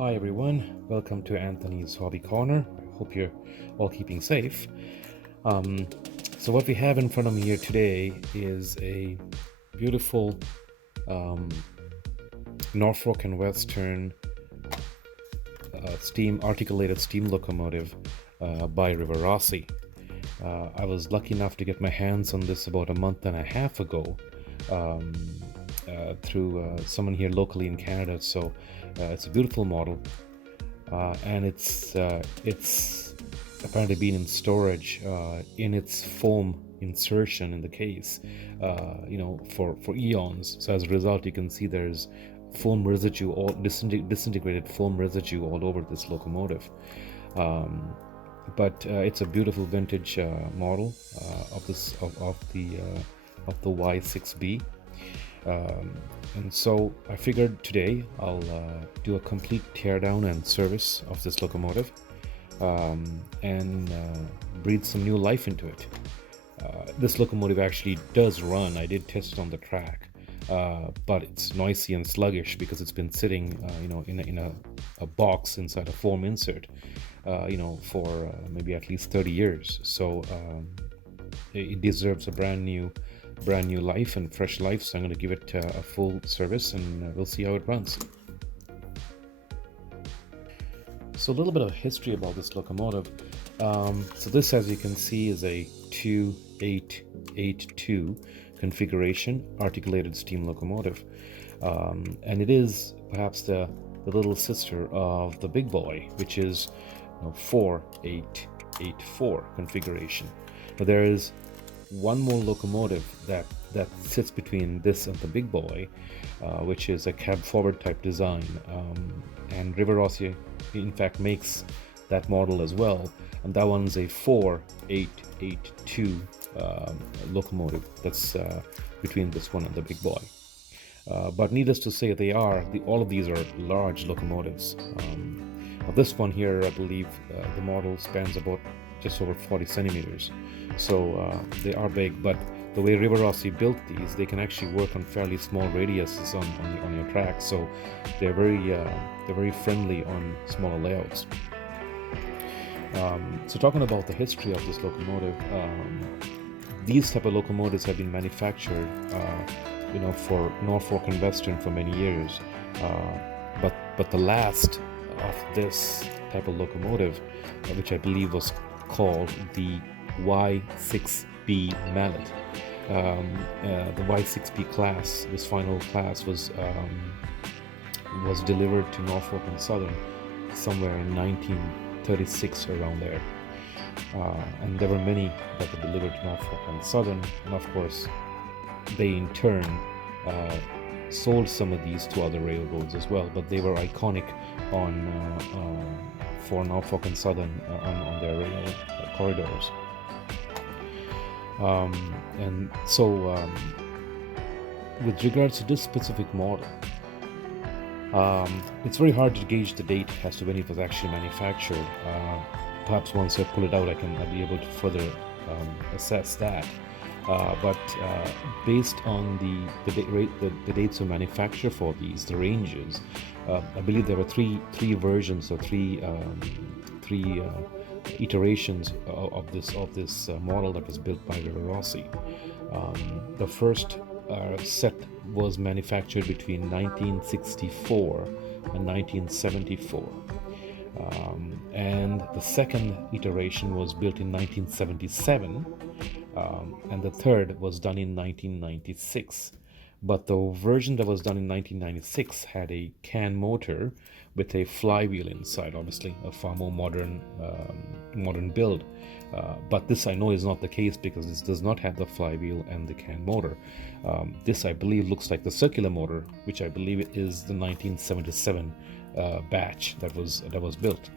Hi everyone, welcome to Anthony's Hobby Corner. I hope you're all keeping safe. So what we have in front of me here today is a beautiful Norfolk and Western articulated steam locomotive by Rivarossi. I was lucky enough to get my hands on this about a month and a half ago through someone here locally in Canada. So it's a beautiful model, and it's apparently been in storage in its foam insertion in the case, for eons. So as a result, you can see there's foam residue, all disintegrated foam residue all over this locomotive. But it's a beautiful vintage model of the Y6B. And so I figured today I'll do a complete teardown and service of this locomotive and breathe some new life into it. This locomotive actually does run. I did test it on the track, but it's noisy and sluggish because it's been sitting in a box inside a foam insert for maybe at least 30 years. So it deserves a brand new life and fresh life. So I'm going to give it a full service, and we'll see how it runs. So a little bit of history about this locomotive. So this, as you can see, is a 2882 configuration articulated steam locomotive, and it is perhaps the little sister of the big boy, which is 4884 configuration. Now there is one more locomotive that sits between this and the big boy, which is a cab forward type design, and Rivarossi in fact makes that model as well, and that one's a 4882 locomotive that's between this one and the big boy. But needless to say, all of these are large locomotives. This one here, I believe the model spans about just over 40 centimeters, so they are big. But the way Rivarossi built these, they can actually work on fairly small radiuses on your track, so they're very friendly on smaller layouts. So talking about the history of this locomotive, these type of locomotives have been manufactured for Norfolk and Western for many years, but the last of this type of locomotive, which I believe was called the Y6B Mallet. The Y6B class, this final class, was delivered to Norfolk and Southern somewhere in 1936, around there. And there were many that were delivered to Norfolk and Southern, and of course they in turn sold some of these to other railroads as well, but they were iconic for Norfolk and Southern on their rail corridors. And so with regards to this specific model, it's very hard to gauge the date as to when it was actually manufactured. Perhaps once I pull it out, I'll be able to further assess that. But based on the dates of manufacture for these, the ranges, I believe there were three versions or three iterations of this model that was built by Rivarossi. The first set was manufactured between 1964 and 1974. And the second iteration was built in 1977, and the third was done in 1996. But the version that was done in 1996 had a can motor with a flywheel inside, obviously a far more modern build. But this I know is not the case, because this does not have the flywheel and the can motor. This, I believe, looks like the circular motor, which I believe is the 1977 batch that was built.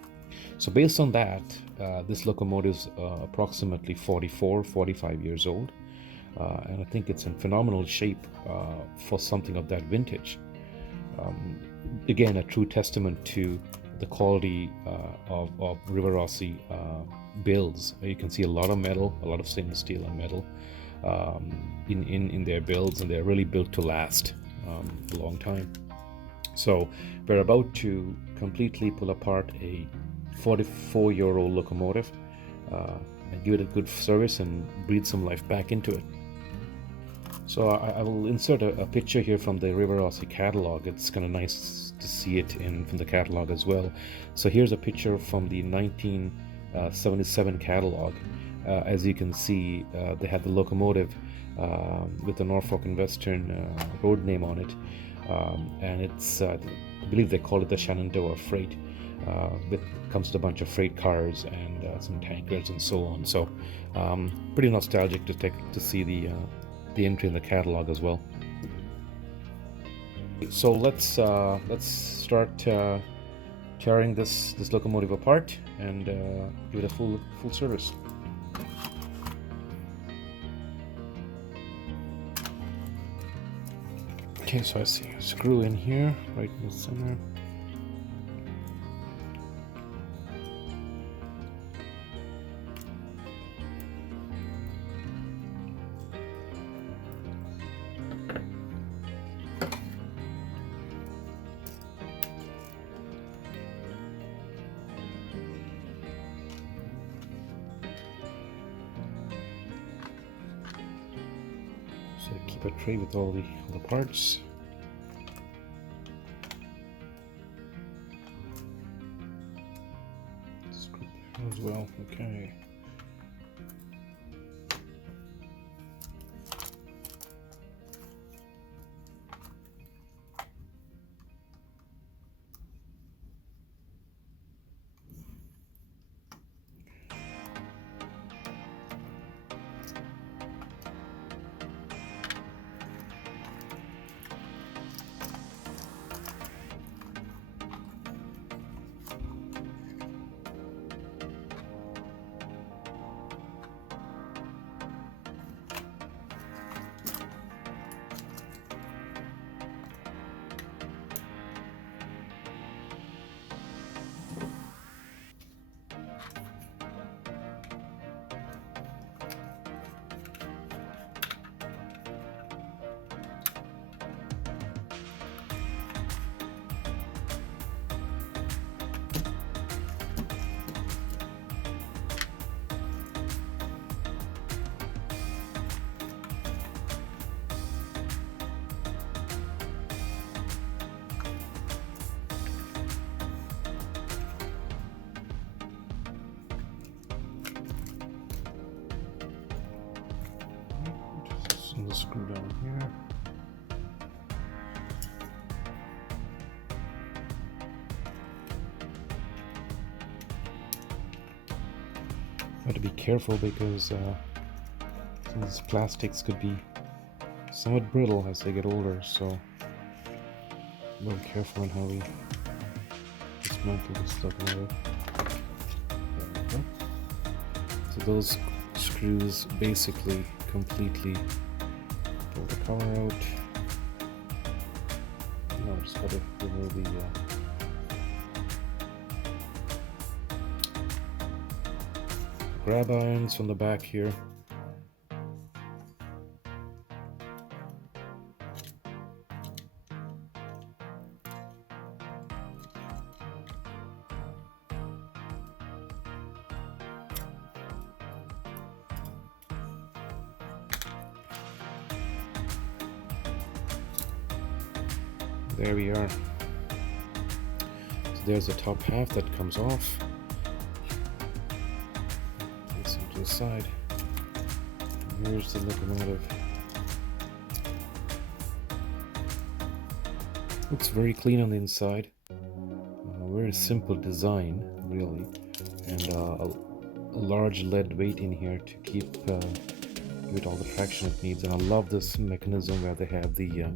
So based on that, this locomotive is approximately 45 years old, and I think it's in phenomenal shape for something of that vintage. Again, a true testament to the quality of Rivarossi builds. You can see a lot of metal, a lot of stainless steel and metal in their builds, and they're really built to last a long time. So we're about to completely pull apart a 44-year-old locomotive and give it a good service and breathe some life back into it. So I will insert a picture here from the Rivarossi catalog. It's kind of nice to see it from the catalog as well. So here's a picture from the 1977 catalog. As you can see, they had the locomotive with the Norfolk and Western road name on it, and it's I believe they call it the Shenandoah Freight. Comes with a bunch of freight cars and some tankers and so on. So pretty nostalgic to see the entry in the catalog as well. So let's start tearing this locomotive apart and give it a full service. Okay, so I see a screw in here, right in the center. So keep a tray with all the parts. Screw there as well. Okay. And the screw down here. Got to be careful because some of these plastics could be somewhat brittle as they get older, so be careful on how we dismantle this locomotive. There we go. So those screws basically completely pull the cover out. Now just gotta remove the grab irons from the back here. There we are. So there's the top half that comes off. Place it to the side. And here's the locomotive. Looks very clean on the inside. Very simple design, really, and a large lead weight in here to give it all the traction it needs. And I love this mechanism where they have the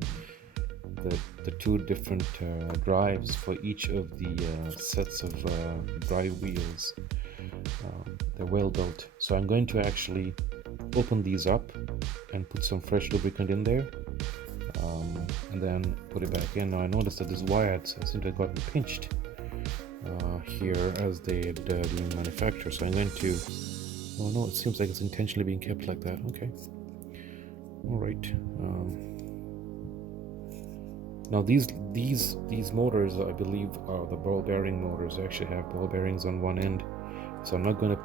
two different drives for each of the sets of drive wheels. They're well built. So I'm going to actually open these up and put some fresh lubricant in there, and then put it back in. Now I noticed that this wire seemed to have gotten pinched here as they had been manufactured. So I'm going to, oh no, it seems like it's intentionally being kept like that. Okay, all right. Now these motors, I believe, are the ball bearing motors. They actually have ball bearings on one end. So I'm not going to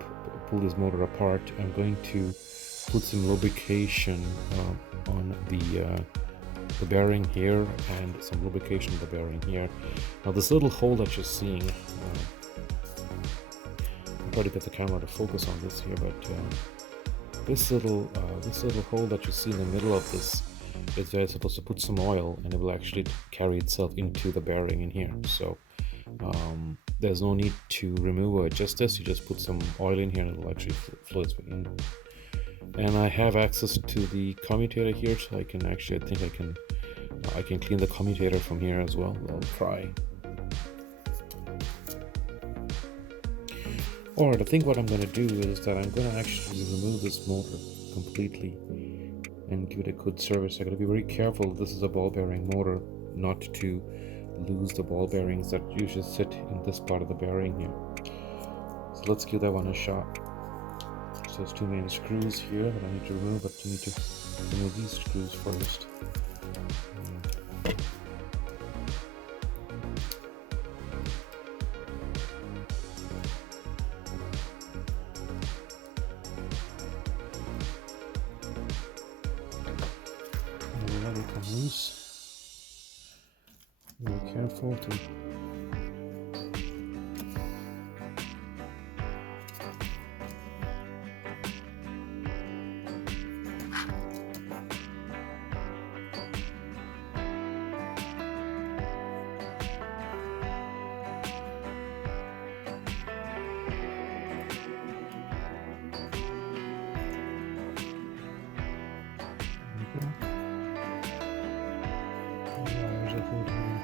pull this motor apart. I'm going to put some lubrication on the bearing here, and some lubrication on the bearing here. Now this little hole that you're seeing, I'll try to get the camera to focus on this here, but this little hole that you see in the middle of this is where it's supposed to put some oil, and it will actually carry itself into the bearing in here. So there's no need to remove or adjust this. You just put some oil in here and it'll actually flow its way in. And I have access to the commutator here, so I can actually, I think I can clean the commutator from here as well. I'll try. Or I think what I'm going to do is that I'm going to actually remove this motor completely and give it a good service. I got to be very careful. This is a ball bearing motor, not to lose the ball bearings that usually sit in this part of the bearing here. So let's give that one a shot. So there's two main screws here that I need to remove, but you need to remove these screws first. And let it come loose. Be careful to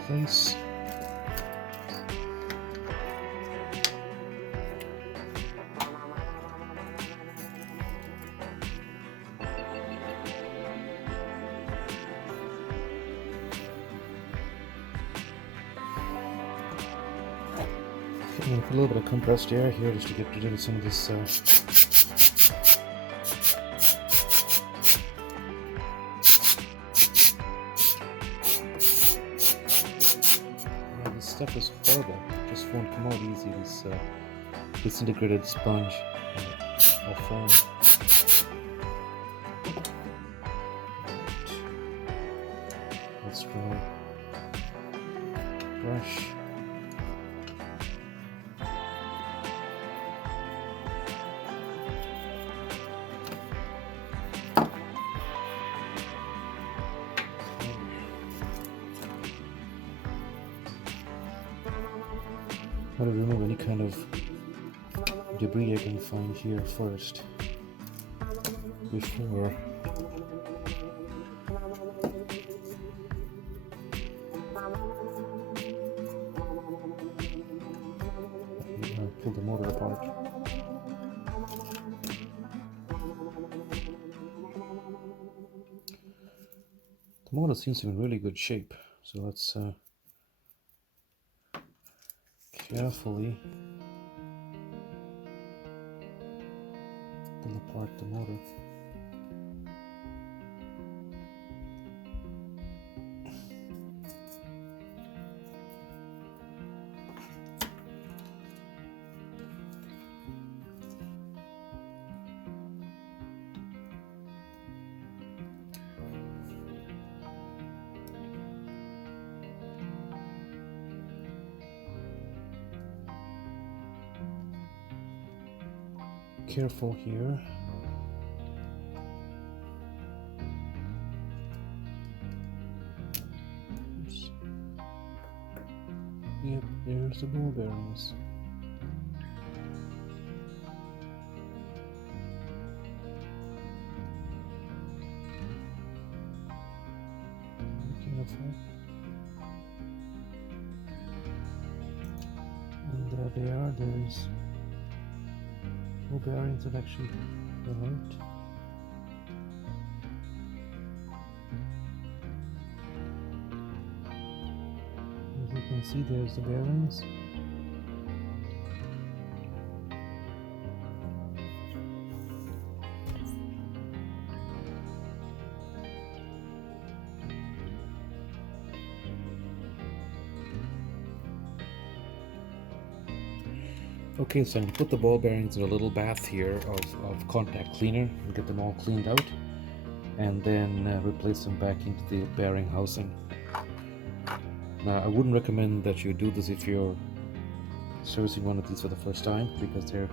place. I'm going to put a little bit of compressed air here just to get rid of some of this this stuff is horrible. It just won't come out easy, this disintegrated sponge or foam. Let's try brush. I want to remove any kind of debris I can find here first before I pull the motor apart. The motor seems to be in really good shape, so let's carefully pull apart the motor. Careful here. Yep, there's the ball bearings. Be careful. And there they are. There's no bearings that actually fell out. As you can see, there's the bearings. Okay, so I'm going to put the ball bearings in a little bath here of contact cleaner and get them all cleaned out, and then replace them back into the bearing housing. Now, I wouldn't recommend that you do this if you're servicing one of these for the first time, because they're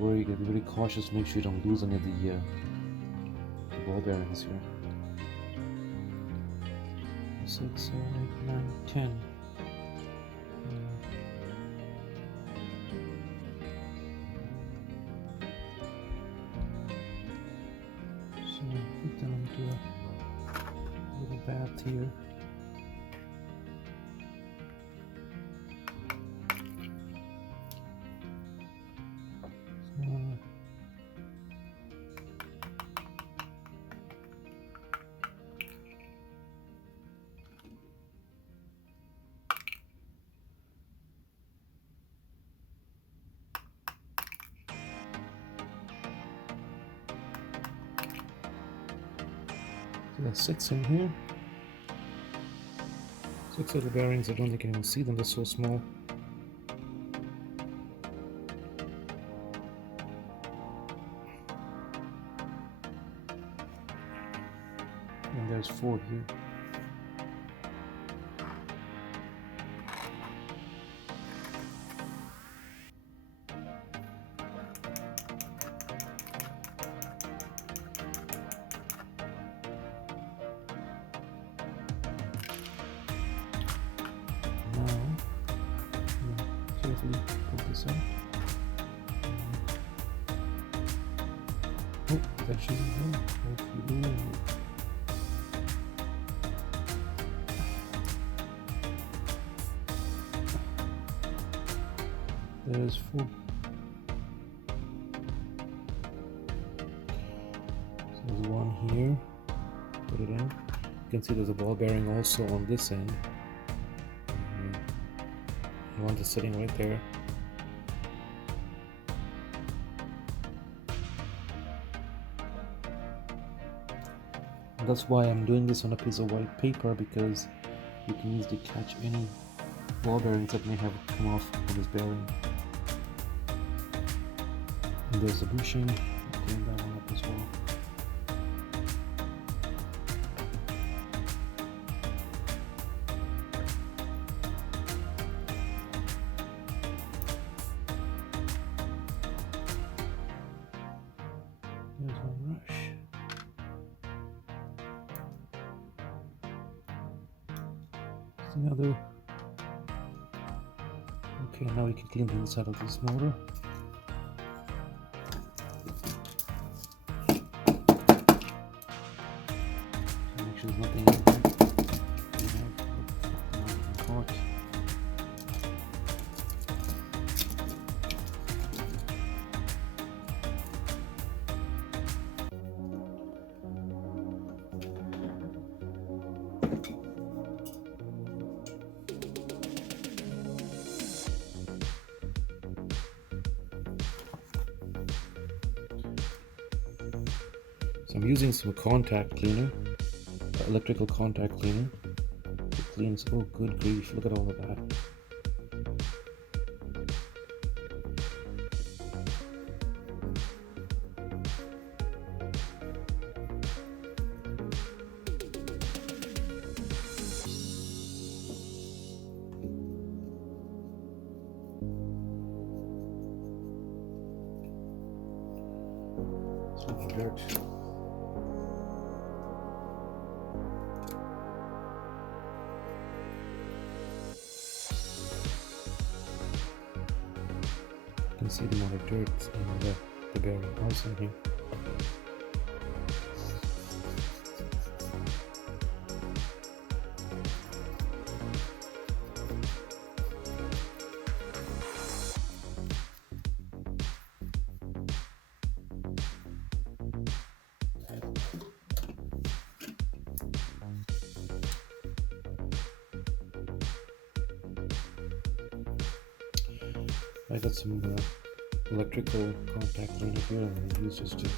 you gotta be very cautious, make sure you don't lose any of the ball bearings here. 6, 7, 8, 9, 10. So put them into a little bath here. So that's 6 in here. 6 little bearings. I don't think anyone will see them, they're so small. And there's 4 here. Carefully pull this out. Oh, that shouldn't go. Hopefully. There's 4. So there's 1 here. Put it in. You can see there's a ball bearing also on this end. One is sitting right there. And that's why I'm doing this on a piece of white paper, because you can easily catch any ball bearings that may have come off on this bearing. And there's the bushing. I'll clean that one up as well. There's one rush. There's another. Okay, now we can clean the inside of this motor. So make sure there's nothing in there. Caught. So I'm using some contact cleaner, electrical contact cleaner. It cleans, oh good grief, look at all of that. Some dirt. You can see the amount of dirt in the bearing also here. I got some electrical contact cleaner here I'm going to use just to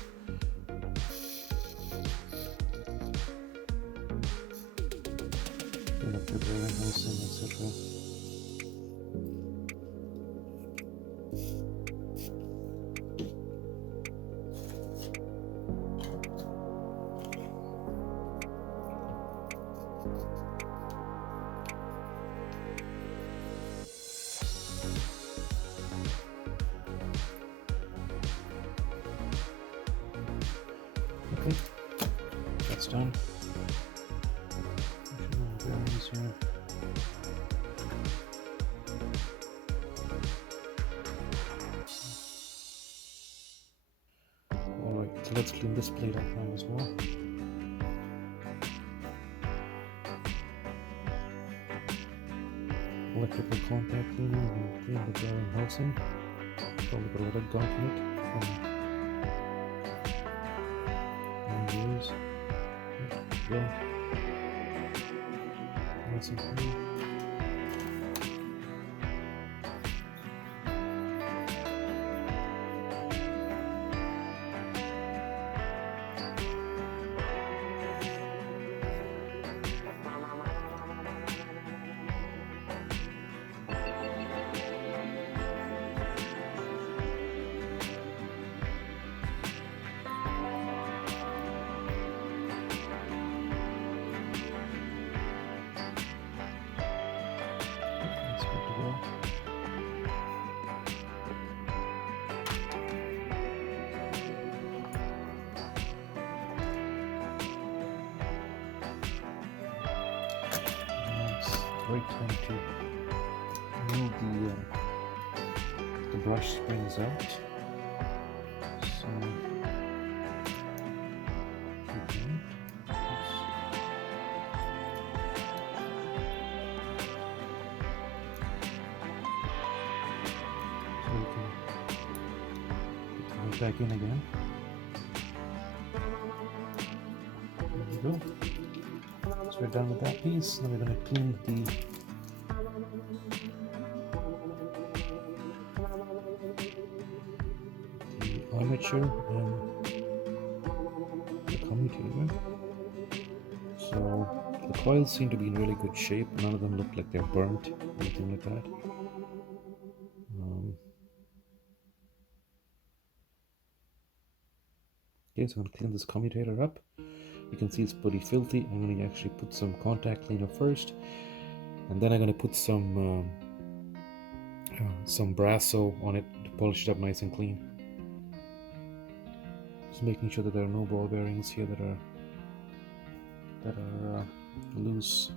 clean up the bearing housing, etc. Okay, that's done. Bearings here. Alright, so let's clean this plate up now as well. Electrical contact cleaner and clean the bearing housing. Probably got a lot of gunk in it from years. Yeah. Nice and clean. That's good to go. It's the right time to move the brush springs out. So, okay. So we can put them right back in again. There we go. So we're done with that piece. Now we're going to clean the armature and the commutator. So the coils seem to be in really good shape. None of them look like they're burnt, anything like that. Okay, so I'm going to clean this commutator up. You can see it's pretty filthy. I'm going to actually put some contact cleaner first, and then I'm going to put some Brasso on it to polish it up nice and clean. Just making sure that there are no ball bearings here that are loose.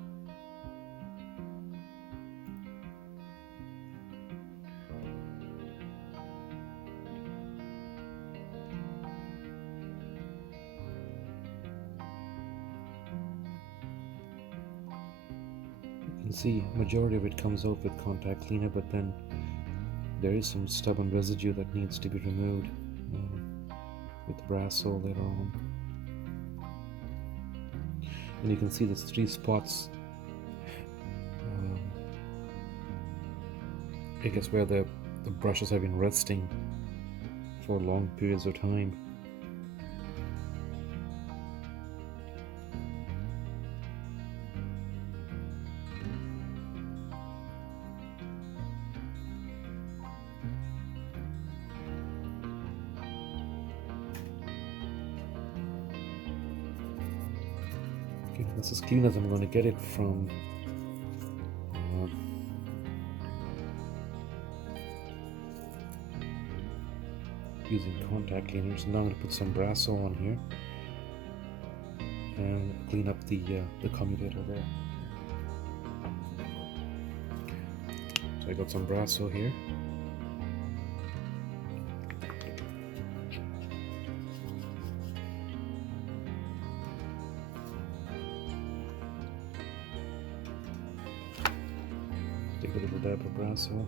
You can see majority of it comes out with contact cleaner, but then there is some stubborn residue that needs to be removed with Brasso later on. And you can see there's 3 spots, I guess, where the brushes have been resting for long periods of time. Okay, that's as clean as I'm going to get it from using contact cleaners. Now I'm going to put some Brasso on here and clean up the commutator there. So I got some Brasso here. Take a little dab of Brasso.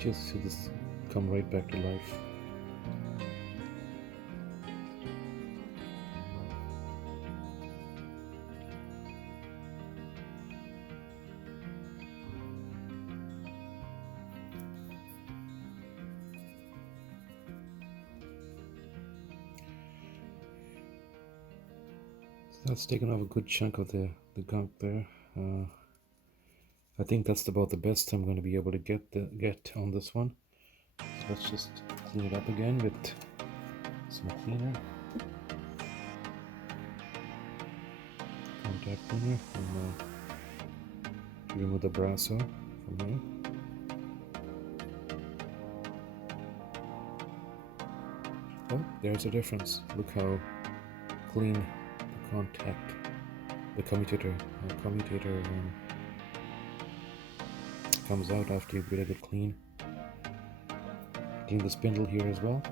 Just see this come right back to life. So that's taken off a good chunk of the gunk there. I think that's about the best I'm going to be able to get on this one. So let's just clean it up again with some cleaner, contact cleaner, and remove the brasso from here. Oh, there's a difference. Look how clean the contact, the commutator comes out after you gritted it clean. Clean the spindle here as well.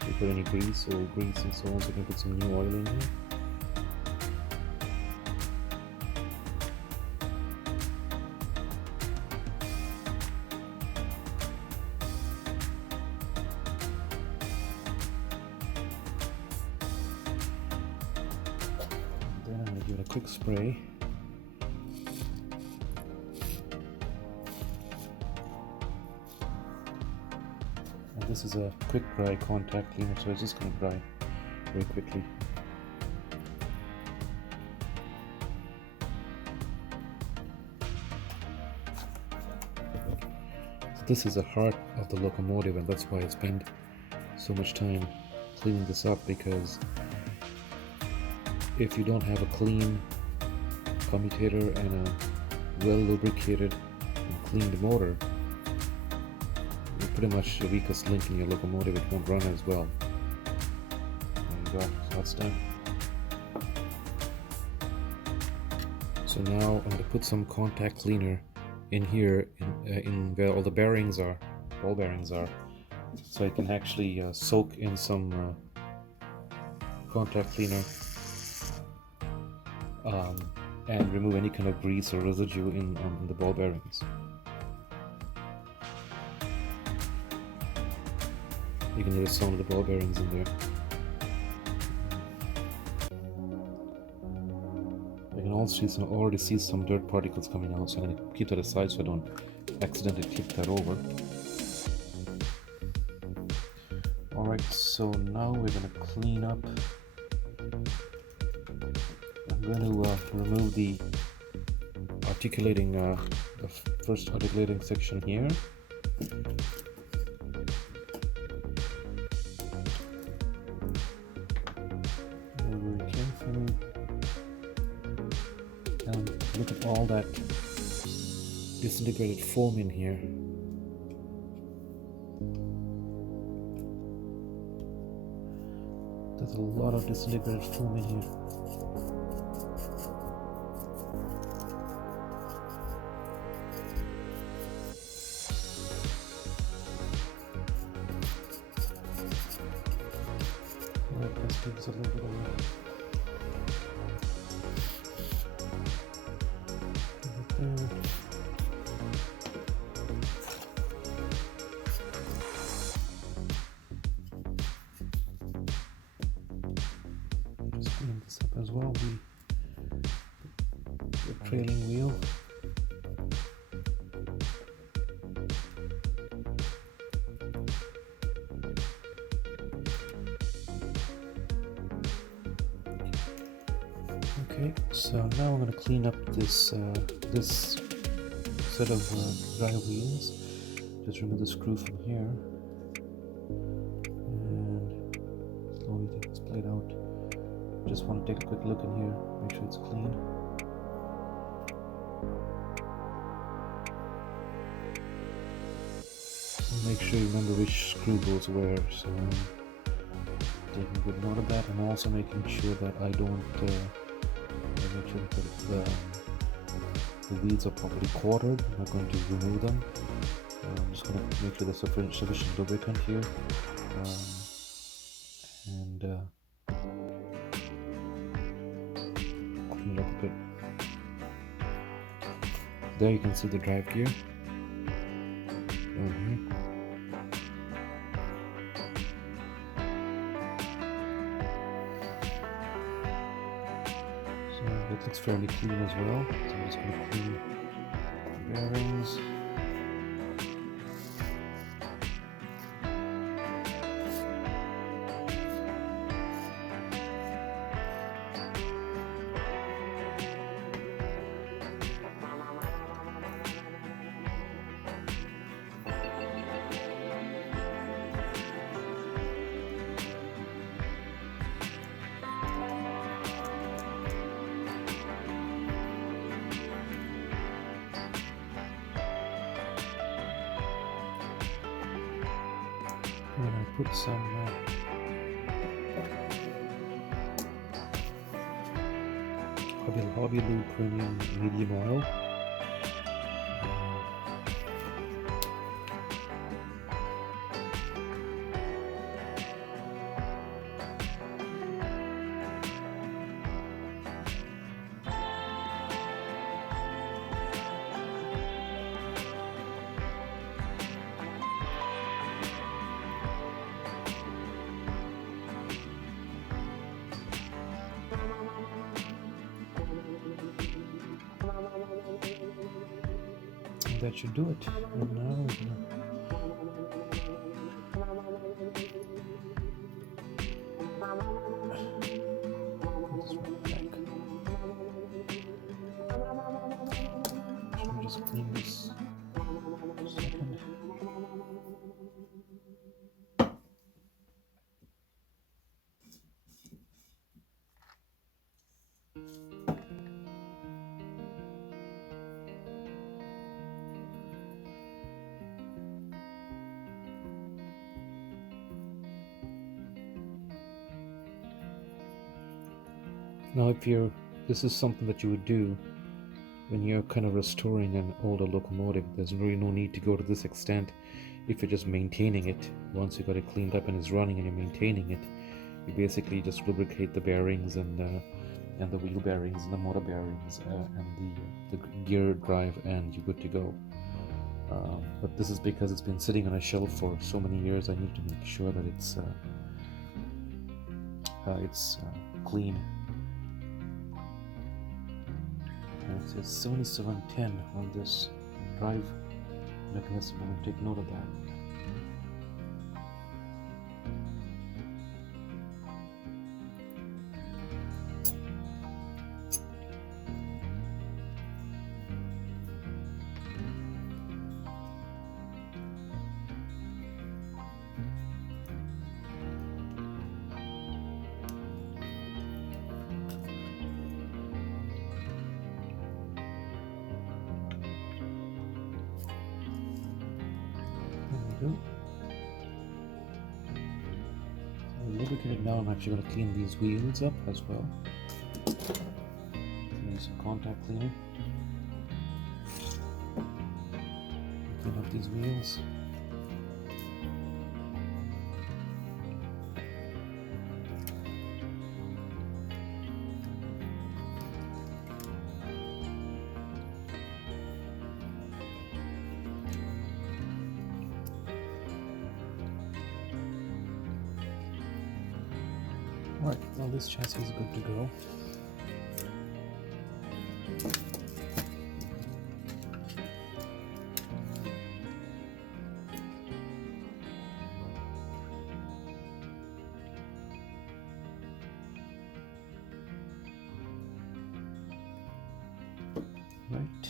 If you put any grease and so on, so you can put some new oil in here. Then I'm going to give it a quick spray. This is a quick dry contact cleaner, so it's just going to dry very quickly. So this is the heart of the locomotive, and that's why I spend so much time cleaning this up, because if you don't have a clean commutator and a well lubricated and cleaned motor, pretty much the weakest link in your locomotive, it won't run as well. There you go, so that's done. So now I'm going to put some contact cleaner in here, in where all the bearings are, ball bearings are, so I can actually soak in some contact cleaner and remove any kind of grease or residue on the ball bearings. You can notice some of the ball bearings in there. I can also already see some dirt particles coming out, so I'm going to keep that aside so I don't accidentally tip that over. Alright, so now we're going to clean up. I'm going to remove the articulating, the first articulating section here. And look at all that disintegrated foam in here. There's a lot of disintegrated foam in here. Alright, let's do this a little bit of just clean this up as well, the trailing wheel. Okay, so now I'm going to clean up this this set of dry wheels. Just remove the screw from here and slowly take this plate out. Just want to take a quick look in here, make sure it's clean. And make sure you remember which screw goes where, so I'm taking good note of that. I'm also making sure that I don't make sure that the wheels are properly quartered. I'm not going to remove them. I'm just going to make sure there's sufficient lubricant here, and clean it up a bit. There you can see the drive gear down here. It looks fairly clean as well, so I'm just going to clean the bearings. put some Hobby Lube Premium Medium Oil. That should do it. And now we're gonna should we just clean this for a second? Now, this is something that you would do when you're kind of restoring an older locomotive. There's really no need to go to this extent if you're just maintaining it. Once you got it cleaned up and it's running and you're maintaining it, you basically just lubricate the bearings and the wheel bearings and the motor bearings and the gear drive, and you're good to go. But this is because it's been sitting on a shelf for so many years. I need to make sure that it's clean. It says 7710 on this drive mechanism. I'm going to take note of that. Lubricated. Now I'm actually going to clean these wheels up as well. Use some contact cleaner. Clean up these wheels. Right, well, this chassis is good to go. Right.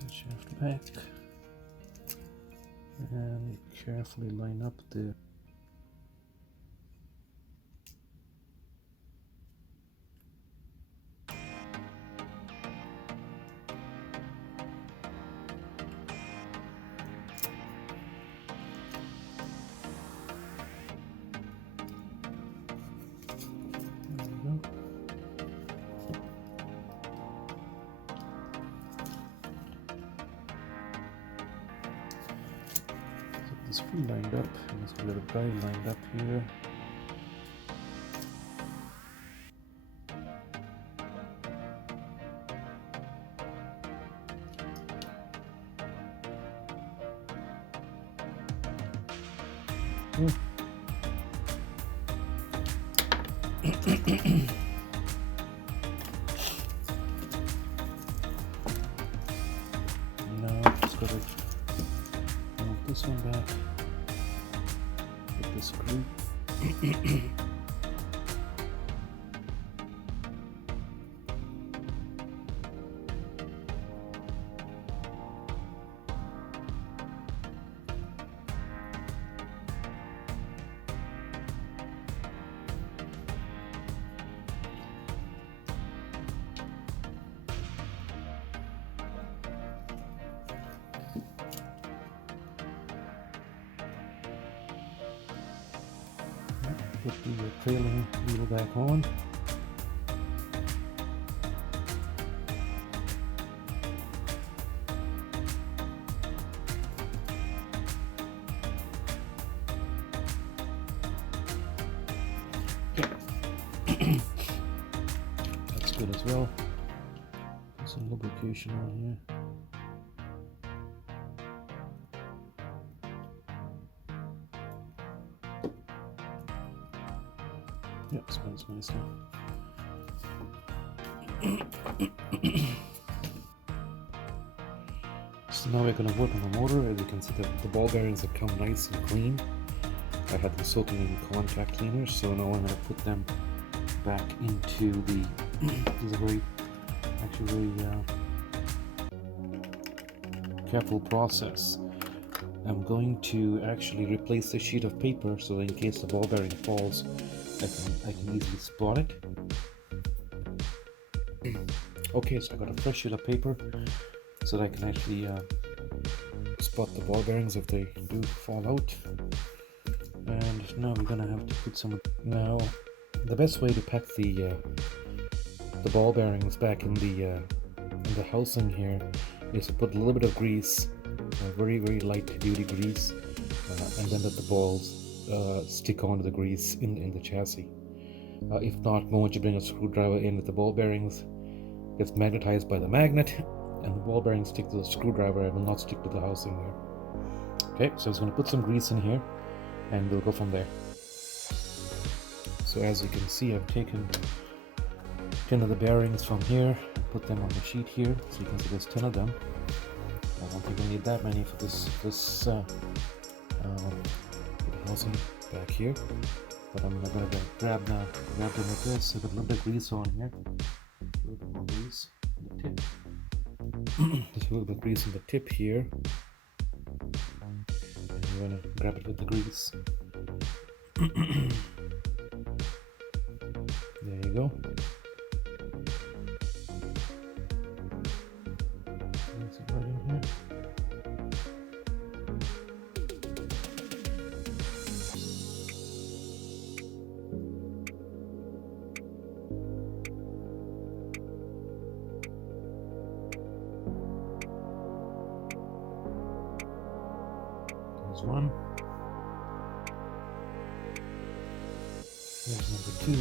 The shaft back. And carefully line up the this free lined up, and let's get the drive lined up here. Now just gotta mount this one back with the screw. Put the trailing wheel back on. That's good as well. Put some lubrication on here. Yep, smells nicely. So now we're going to work on the motor. As you can see, the ball bearings have come nice and clean. I had them soaking in contact cleaners, so now I'm going to put them back into the. This is a very careful process. I'm going to actually replace the sheet of paper, so in case the ball bearing falls, I can easily spot it. Okay, so I got a fresh sheet of paper so that I can actually spot the ball bearings if they do fall out. And now we're gonna have to put some. Now, the best way to pack the ball bearings back in the housing here is to put a little bit of grease, very light duty grease, and then let the balls stick onto the grease in the chassis. If not, once you bring a screwdriver in with the ball bearings, it's magnetized by the magnet, and the ball bearings stick to the screwdriver and will not stick to the housing here. Okay, so I'm just going to put some grease in here, and we'll go from there. So as you can see, I've taken 10 of the bearings from here, put them on the sheet here, so you can see there's 10 of them. I don't think we need that many for this housing back here, but I'm going to grab them with this. I got a little bit of grease on here, a little bit more grease on the tip. Just a little bit of grease on the tip here, and you're going to grab it with the grease. There you go. Place it right in here. There's one. There's number two.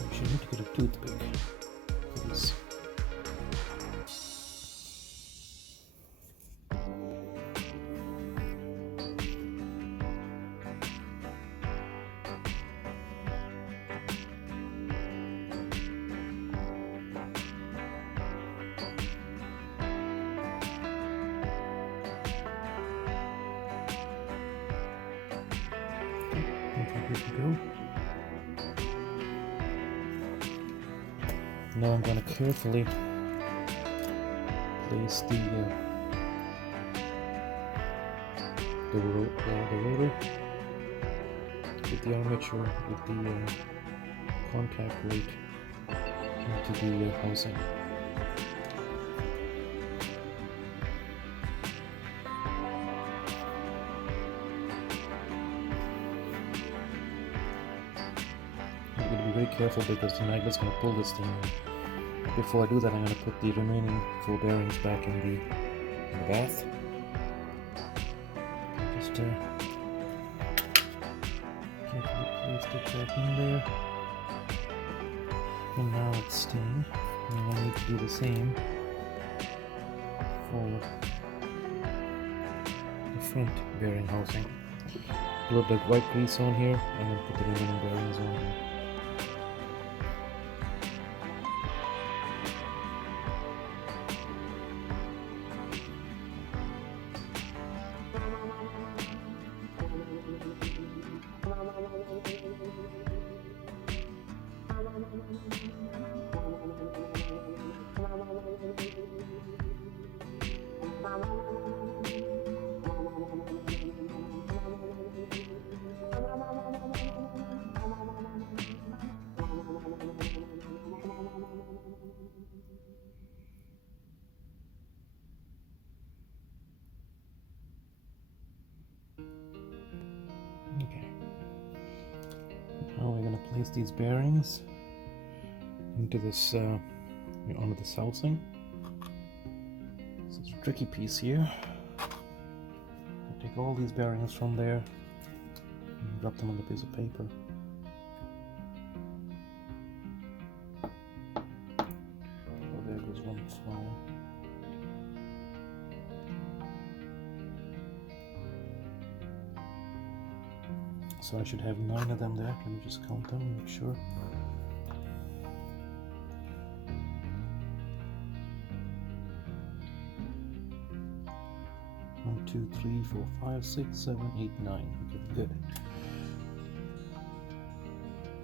Actually, I need to get a toothpick for this. Good to go. Now I'm going to carefully place the rotor with the armature with the contact weight into the housing. Very careful because the magnet is going to pull this thing in. Before I do that, I'm going to put the remaining 4 bearings back in the bath. Just carefully place it back in there. And now it's staying. And I need to do the same for the front bearing housing. A little bit of white grease on here, and then put the remaining bearings on here. place these bearings into this onto this housing. So it's a tricky piece here. Take all these bearings from there and drop them on the piece of paper. Oh, there goes one fly. So I should have 9 of them there. Let me just count them and make sure. 1, 2, 3, 4, 5, 6, 7, 8, 9. Okay, good.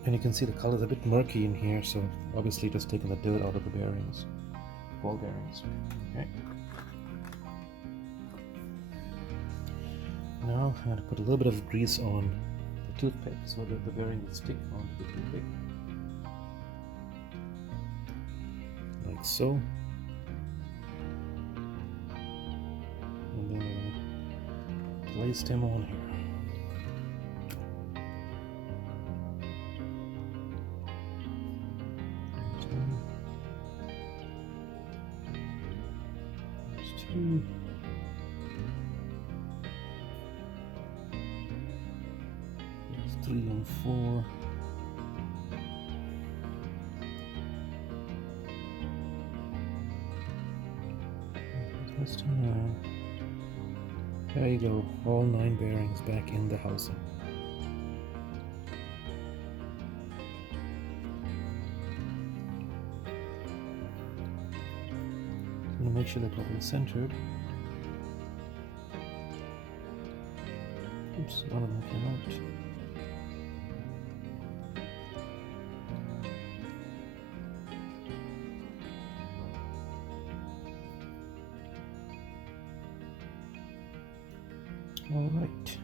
And you can see the color's a bit murky in here, so obviously just taking the dirt out of the bearings, ball bearings. Okay. Now I'm going to put a little bit of grease on the toothpick so that the bearing will stick onto the toothpick, like so. And then I'm going to place them on here. There's 2. There's 3 and 4. There's 9. There you go, all 9 bearings back in the housing. I'm going to make sure they're properly centered. Oops, one of them came out. All right.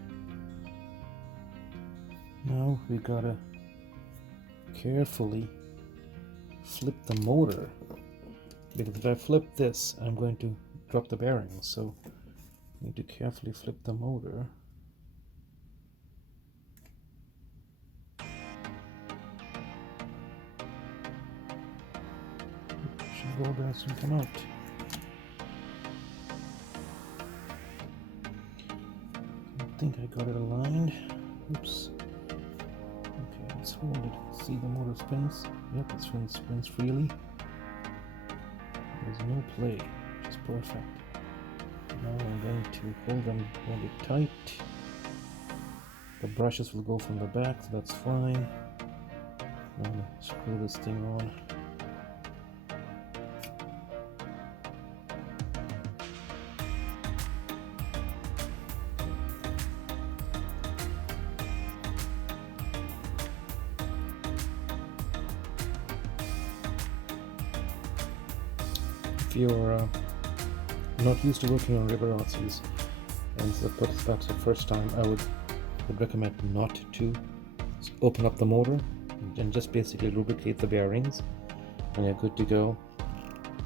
Now we gotta carefully flip the motor, because if I flip this, I'm going to drop the bearings. So I need to carefully flip the motor. Should ball bearings can come out. I think I got it aligned. Oops. Okay, let's hold it. See the motor spins? Yep, it spins freely. There's no play, which is perfect. Now I'm going to hold them really tight. The brushes will go from the back, so that's fine. I'm going to screw this thing on. If you're not used to working on Rivarossis, and that's the first time, I would recommend not to open up the motor and just basically lubricate the bearings, and you're good to go.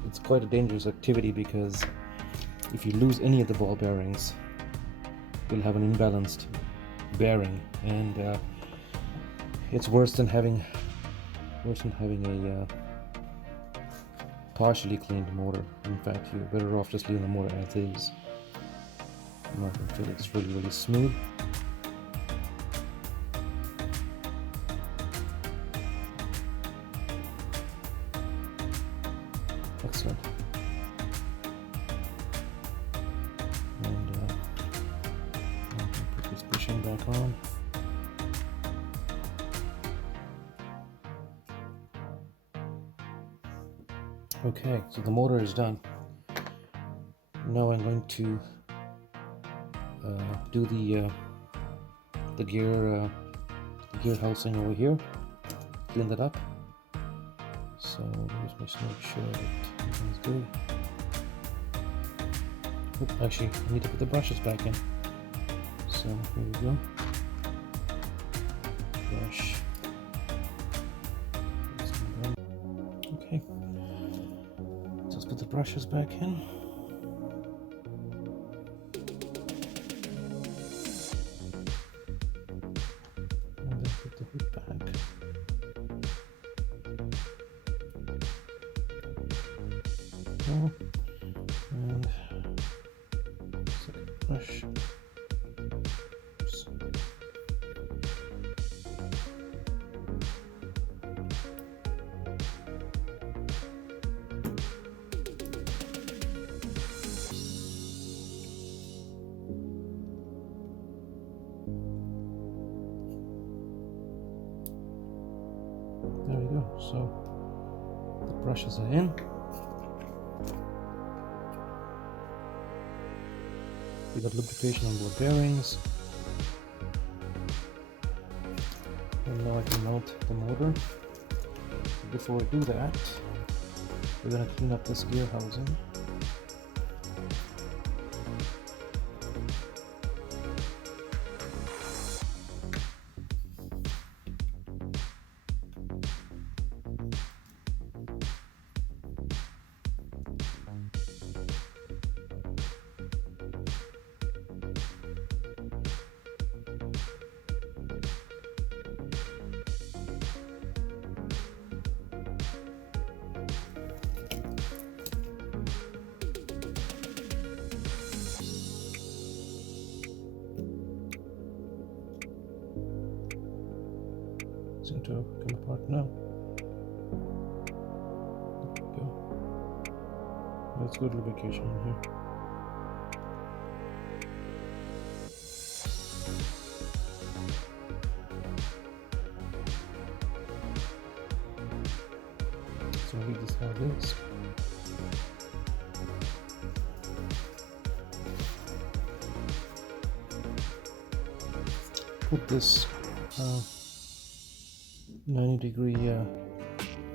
It's quite a dangerous activity because if you lose any of the ball bearings, you'll have an imbalanced bearing, and it's worse than having a partially cleaned motor. In fact, you're better off just leaving the motor as is. I can feel it's really smooth. Excellent. And I'll put this bushing back on. Okay, so the motor is done. Now I'm going to do the gear housing over here. Clean that up. So just make sure that everything's good. Oop, actually, I need to put the brushes back in. So here we go. Brush. Okay. Let's put the brushes back in. And then put the hood back. go. And second brush. Oops. There we go. So the brushes are in. We got lubrication on both bearings. And now I can mount the motor. Before we do that, we're going to clean up this gear housing. Seem to come apart now. There we go. That's good lubrication in here. So leave this how it is. Put this 90-degree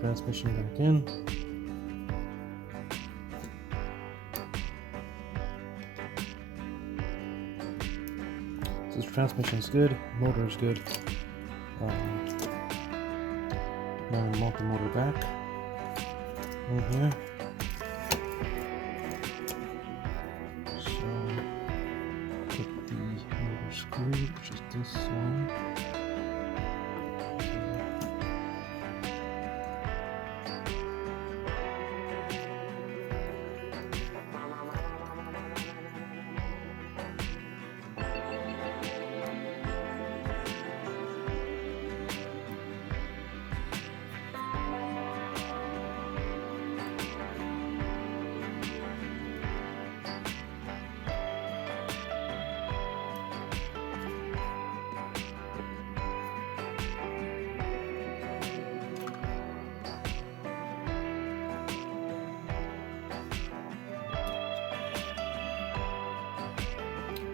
transmission back in. So this transmission is good, motor is good. Now we mount the motor back in here. So put the motor screw, which is this one.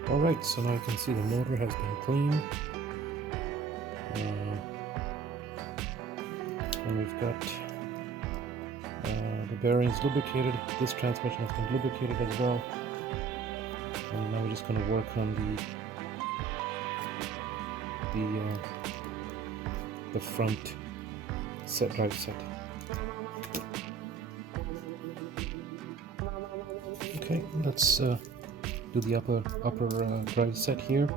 Alright, so now you can see the motor has been cleaned. And we've got the bearings lubricated. This transmission has been lubricated as well. And now we're just going to work on the front drive set. Okay, let's do the upper drive set here.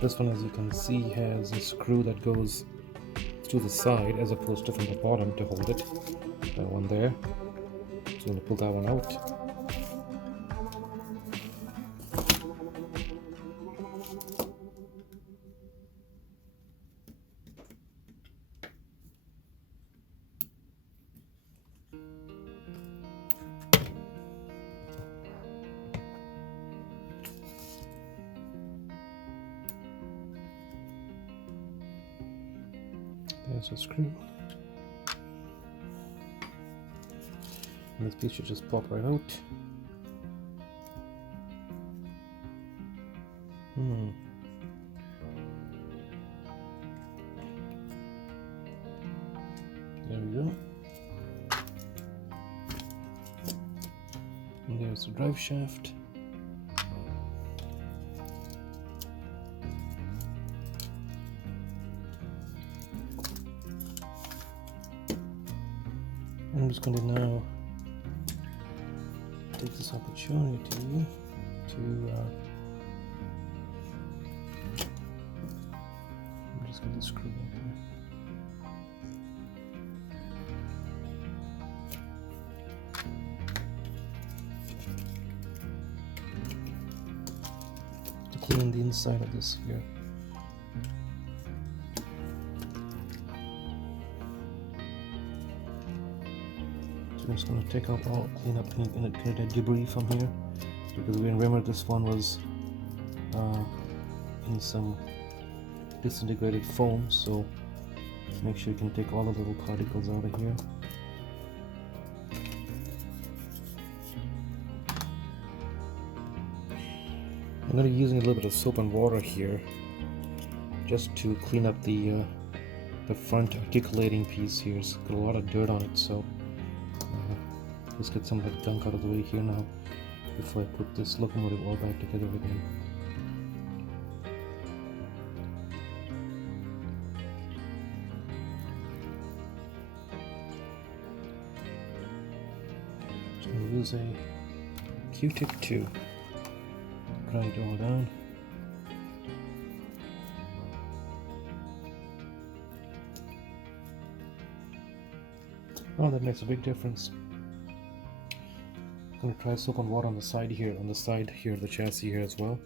This one, as you can see, has a screw that goes to the side as opposed to from the bottom to hold it. That one there. So I'm going to pull that one out. There's a screw. And this piece should just pop right out. There we go. And there's the drive shaft. I'm just going to now take this opportunity to just get the screw out here. clean the inside of this here. So I'm just going to take out all, clean up any debris from here, because we remember this one was in some disintegrated foam, so make sure you can take all the little particles out of here. I'm going to be using a little bit of soap and water here just to clean up the front articulating piece here. It's got a lot of dirt on it, so let's get some of that gunk out of the way here now before I put this locomotive all back together again. So I'm going to use a Q-tip to dry it all down. Oh, that makes a big difference. I'm going to try soap and water on the side here, of the chassis here as well.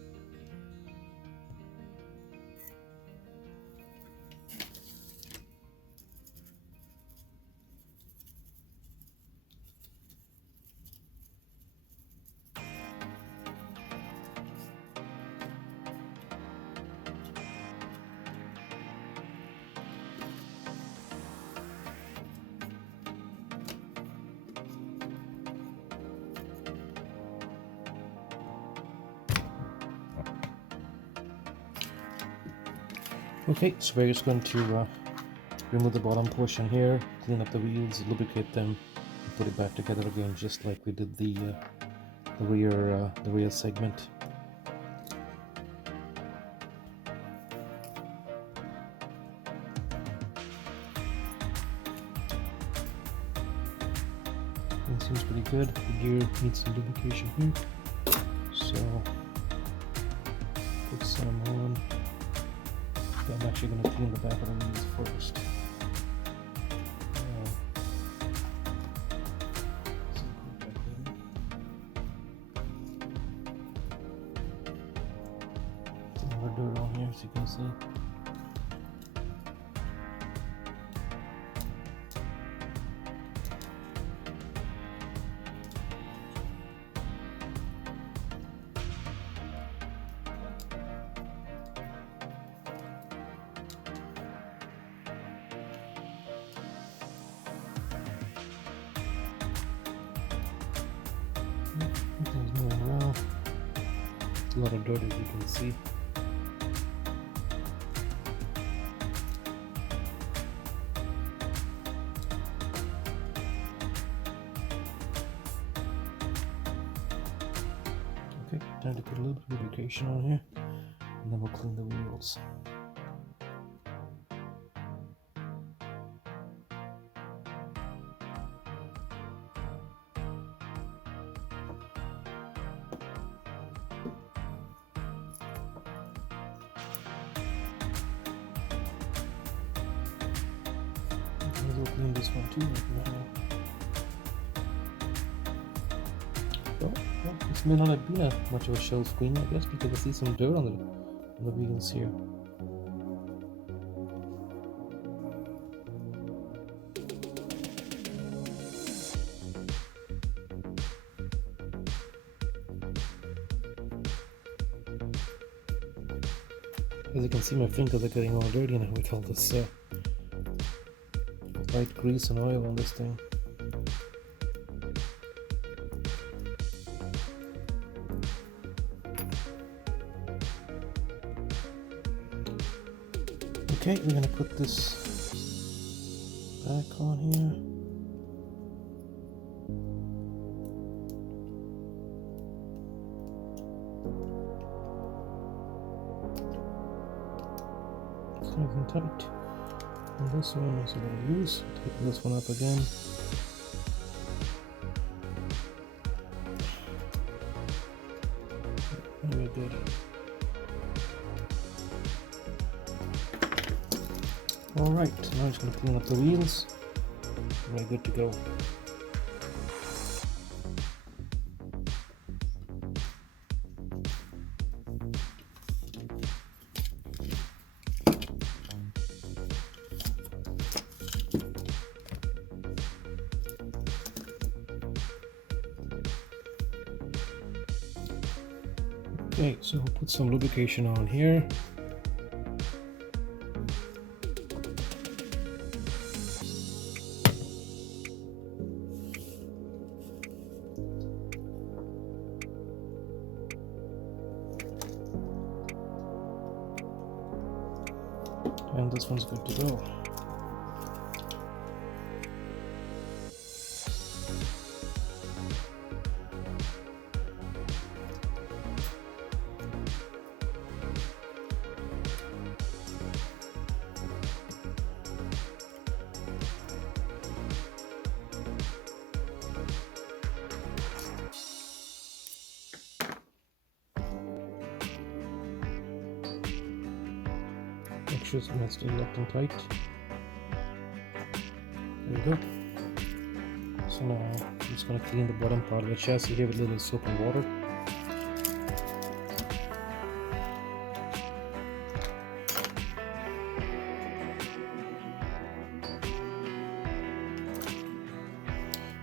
Okay, so we're just going to remove the bottom portion here, clean up the wheels, lubricate them, and put it back together again, just like we did the rear segment. It seems pretty good. The gear needs some lubrication here, so put some on. I'm actually going to clean the back of the wheels first. Some more dirt on here, as you can see. Everything's moving around. A lot of dirt, as you can see. Okay, time to put a little bit of lubrication on here, and then we'll clean the wheels. We'll clean this one too right now. Well, this may not have been much of a shelf clean, I guess, because I see some dirt on the wheels here. As you can see, my fingers are getting all dirty now with all this light grease and oil on this thing. Okay, we're gonna put this back on here. It's nice and tight. And this one is a little loose. Take this one up again. Very good. Alright, now I'm just going to clean up the wheels. We're good to go. Okay, so we'll put some lubrication on here. And this one's good to go. Make sure it's still locked and tight. There we go. So now I'm just going to clean the bottom part of the chassis here with a little soap and water.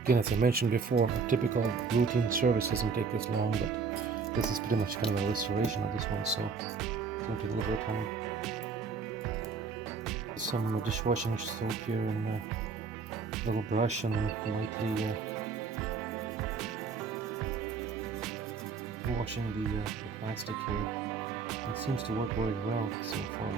Again, as I mentioned before, a typical routine service doesn't take this long, but this is pretty much kind of a restoration of this one, so it's going to take a little bit of time. Some dishwashing soap here and a little brush and lightly washing the plastic here. It seems to work very well so far.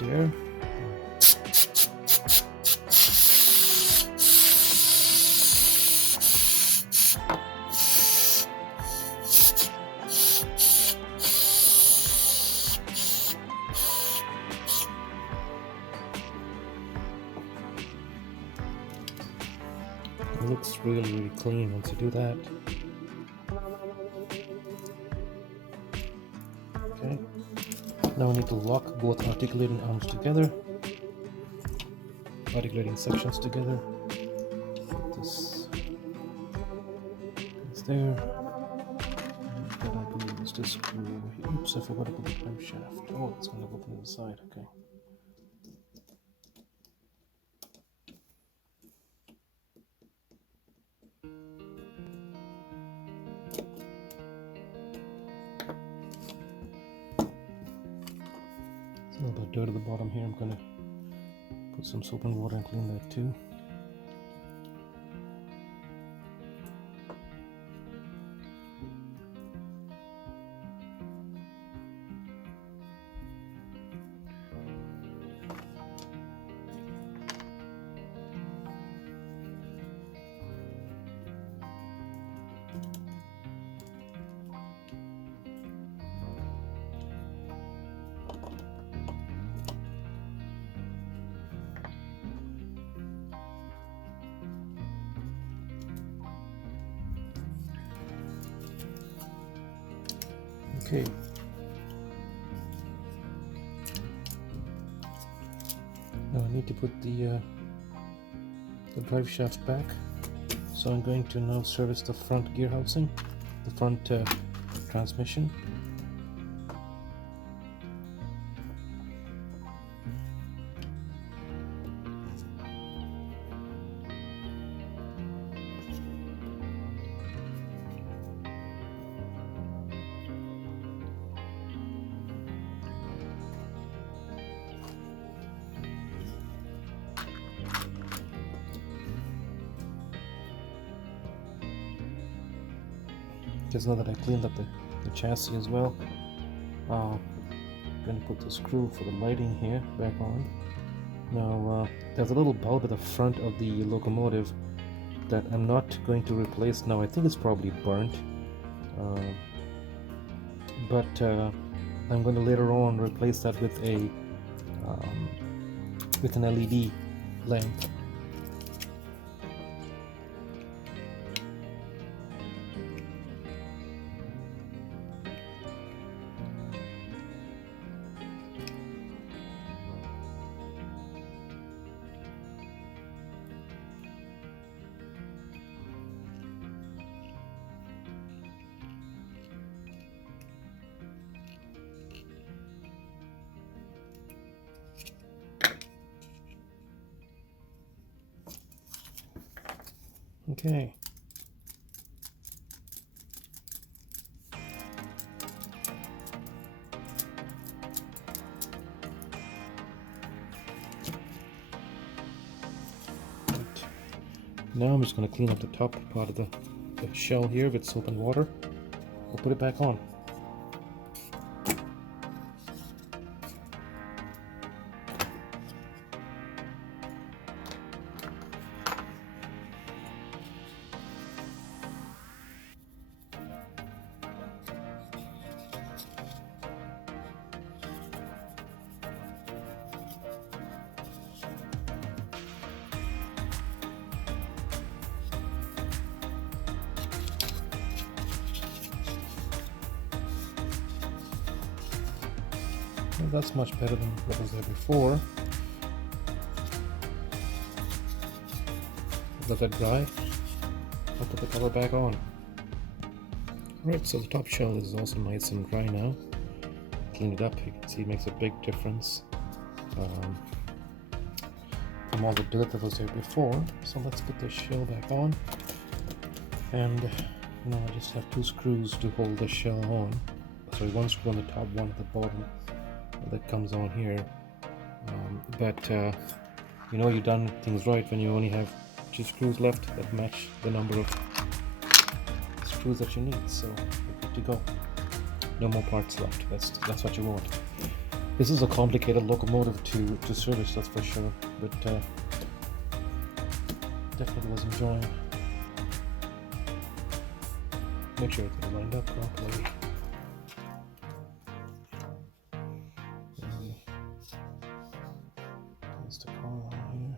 Here. It looks really clean once you do that. Okay. Now we need to lock both articulating arms together, articulating sections together. This is there. And I believe it's this screw over here. Oops, I forgot to put the clamp shaft. Oh, it's going to go from the side. Okay. A little bit of dirt at the bottom here. I'm gonna put some soap and water and clean that too. Okay. Now I need to put the drive shaft back. So I'm going to now service the front gear housing, the front transmission. Just now that I cleaned up the chassis as well, I'm going to put the screw for the lighting here back on. Now there's a little bulb at the front of the locomotive that I'm not going to replace now. I think it's probably burnt, but I'm going to later on replace that with an LED lamp. Okay. Now I'm just going to clean up the top part of the shell here with soap and water. I'll put it back on. Well, that's much better than what was there before. Let that dry. I'll put the cover back on. Alright, so the top shell is also nice and dry now. Clean it up, you can see it makes a big difference from all the dirt that was there before. So let's put the shell back on. And now I just have 2 screws to hold the shell on. Sorry, 1 screw on the top, 1 at the bottom. That comes on here. But you know you've done things right when you only have 2 screws left that match the number of screws that you need, so you're good to go. No more parts left. That's what you want. This is a complicated locomotive to service, that's for sure, but definitely was enjoying. Make sure it's lined up properly. There's the collar on here.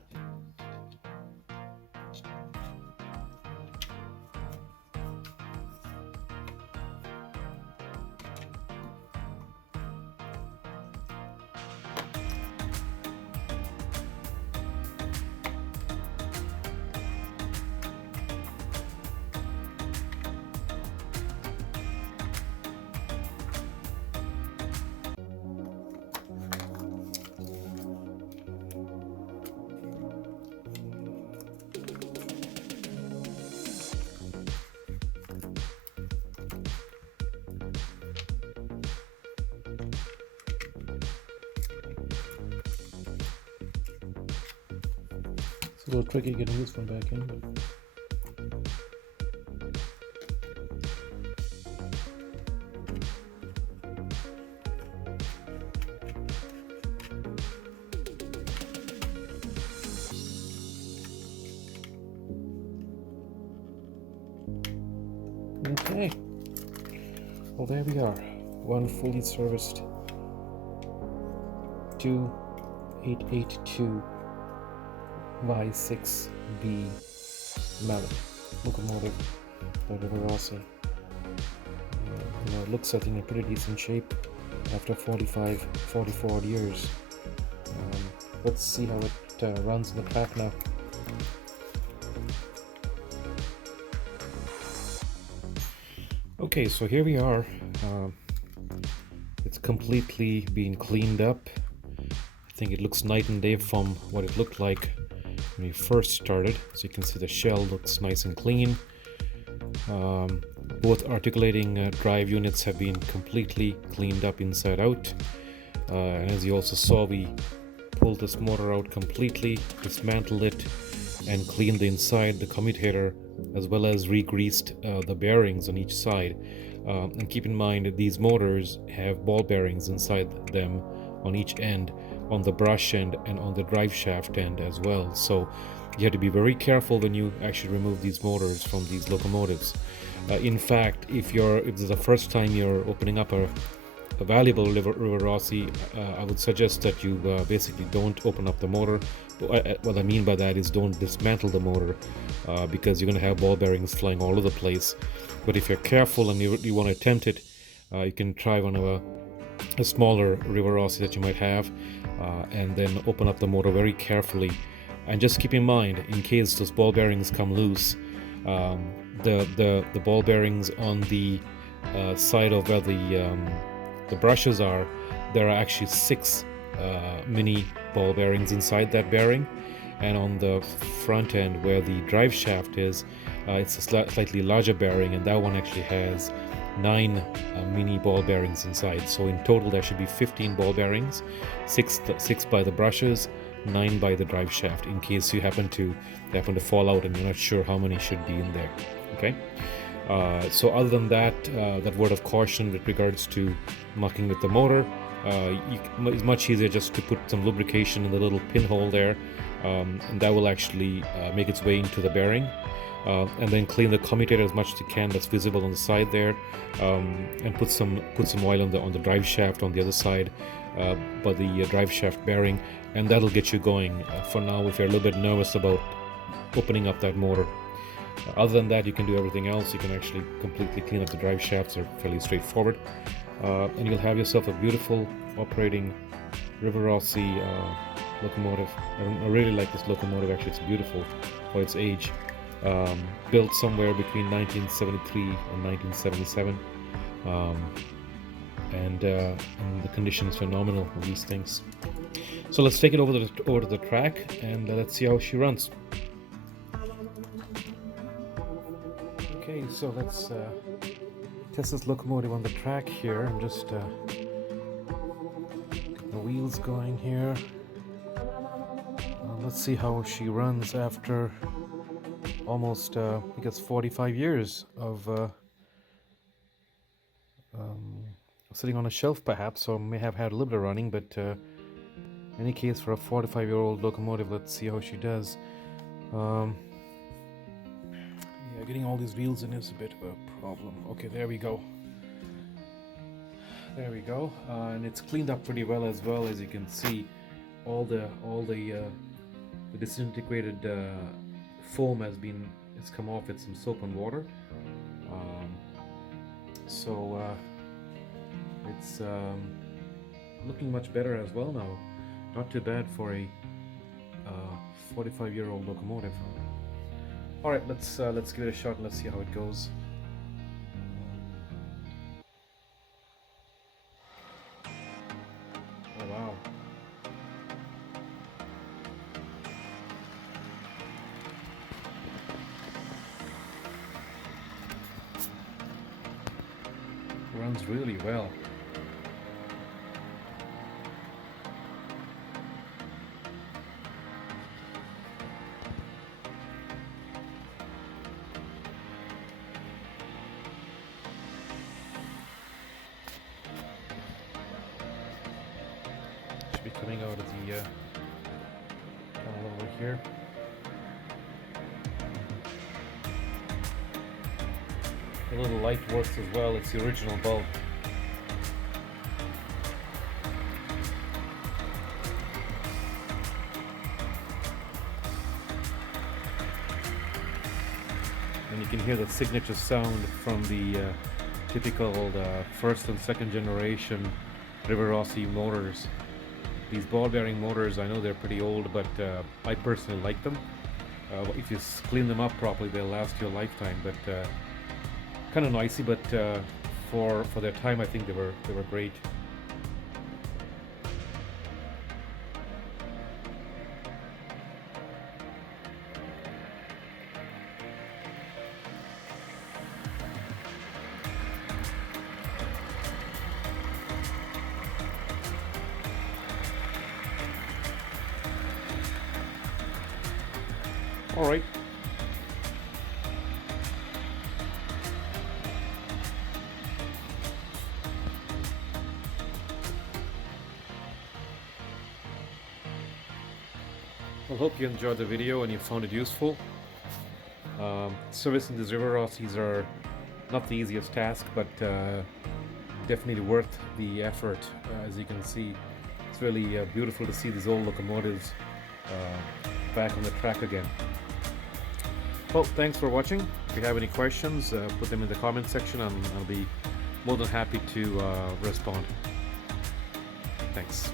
It's a little tricky getting this one back in. Okay, well there we are, one fully serviced 2882 Y6B Mallet locomotive by Rivarossi. It looks, I think, in pretty decent shape after 44 years. Let's see how it runs in the track now. Okay, so here we are. It's completely been cleaned up. I think it looks night and day from what it looked like when we first started. So you can see the shell looks nice and clean. Both articulating drive units have been completely cleaned up inside out. And as you also saw, we pulled this motor out completely, dismantled it, and cleaned the inside, the commutator, as well as re-greased the bearings on each side. And keep in mind that these motors have ball bearings inside them on each end, on the brush end and on the drive shaft end as well. So you have to be very careful when you actually remove these motors from these locomotives. In fact, if this is the first time you're opening up a valuable Rivarossi, I would suggest that you basically don't open up the motor. What I mean by that is don't dismantle the motor, because you're going to have ball bearings flying all over the place. But if you're careful and you want to attempt it, you can try one of a smaller Rivarossi that you might have, and then open up the motor very carefully. And just keep in mind, in case those ball bearings come loose, the ball bearings on the side of where the brushes are, there are actually 6 mini ball bearings inside that bearing, and on the front end where the drive shaft is, It's a slightly larger bearing, and that one actually has 9 mini ball bearings inside. So in total there should be 15 ball bearings, 6 by the brushes, 9 by the drive shaft, in case you happen to fall out and you're not sure how many should be in there. Okay. So other than that, that word of caution with regards to mucking with the motor, it's much easier just to put some lubrication in the little pinhole there, and that will actually make its way into the bearing. And then clean the commutator as much as you can that's visible on the side there, and put some oil on the drive shaft on the other side, by the drive shaft bearing, and that'll get you going for now if you're a little bit nervous about opening up that motor. Other than that, you can do everything else. You can actually completely clean up the drive shafts. They're fairly straightforward, and you'll have yourself a beautiful operating Rivarossi locomotive. I really like this locomotive. Actually, it's beautiful for its age. Built somewhere between 1973 and 1977, and the condition is phenomenal of these things. So let's take it over to the track, and let's see how she runs. Okay, so let's test this locomotive on the track here. I'm just the wheels going here. Let's see how she runs after almost I guess 45 years of sitting on a shelf, perhaps, or may have had a little bit of running, but in any case, for a 45-year-old locomotive, let's see how she does. Yeah, getting all these wheels in is a bit of a problem. Okay, there we go. There we go, and it's cleaned up pretty well as you can see. All the disintegrated foam has come off with some soap and water, so it's looking much better as well now. Not too bad for a 45-year-old locomotive. All right, let's give it a shot and let's see how it goes. Oh wow. Runs really well. Should be coming out of the tunnel over here. The little light works as well. It's the original bulb. And you can hear the signature sound from the typical first and second generation Rivarossi motors. These ball bearing motors, I know they're pretty old, but I personally like them. If you clean them up properly, they'll last you a lifetime. But kind of noisy, but for their time, I think they were great. All right. I hope you enjoyed the video and you found it useful. Servicing these Rivarossis are not the easiest task, but definitely worth the effort. As you can see, it's really beautiful to see these old locomotives back on the track again. Well, thanks for watching. If you have any questions, put them in the comment section and I'll be more than happy to respond. Thanks.